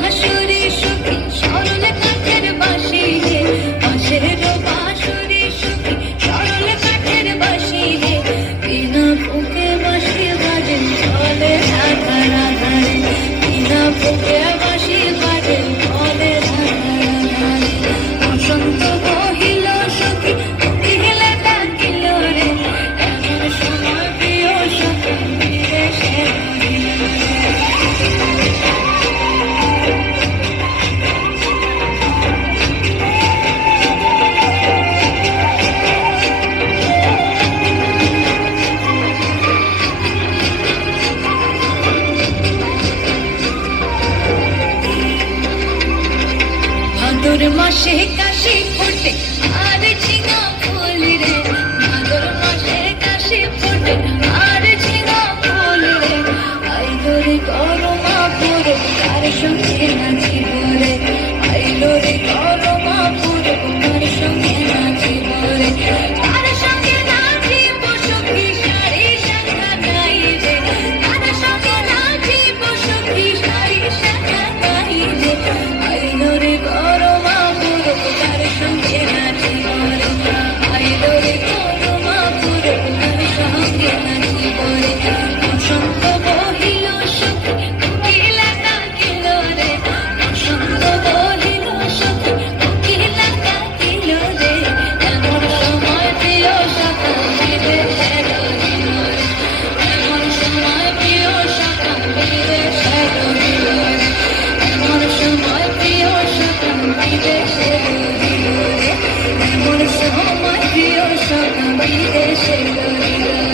বাঁশুরি সখী সরল কাঠের বাঁশি রে, পাশের বাঁশুরি সখী সরল কাঠের বাঁশি রে, বিনা ফুঁকে বাঁশি বাজে চলে রাধা রাধা রে, বিনা ফুঁকে বাঁশি বাজে চলে রাধা রাধা রে। বসন্ত বহিল সখী কোকিল ডাকিল রে, এমন সময় প্রিয় সখী বিদেশে রহিল রে। ভাদর মাসে কাশি ফোটে আর ঝিঙা ফুল রে, ভাদর মাসে কাশি ফোটে আর ঝিঙা ফুল রে, আইলো রে গরমা পুরো তার সঙ্গে নাচিব রে, আইলো রে গরমা পুরো তার সঙ্গে নাচিব রে, তার সঙ্গে নাচিব সখী সারি শাখা গাই রে, তার সঙ্গে নাচিব সখী সারি শাখা গাই রে, আইলো রে গরমা পুরো তার সঙ্গে নাচিব রে, আইলো রে গরমা পুরো তার সঙ্গে নাচিব রে। বসন্ত বহিল সখী কোকিল ডাকিল রে, বসন্ত বহিল সখী কোকিল ডাকিল রে, এমন সময় প্রিয় সখা বিদেশে রহিল রে, এমন সময় প্রিয় সখা বিদেশে রহিল রে, এমন সময় প্রিয় সখা বিদেশে রহিল রে, এমন সময় প্রিয় সখা বিদেশে রহিল রে।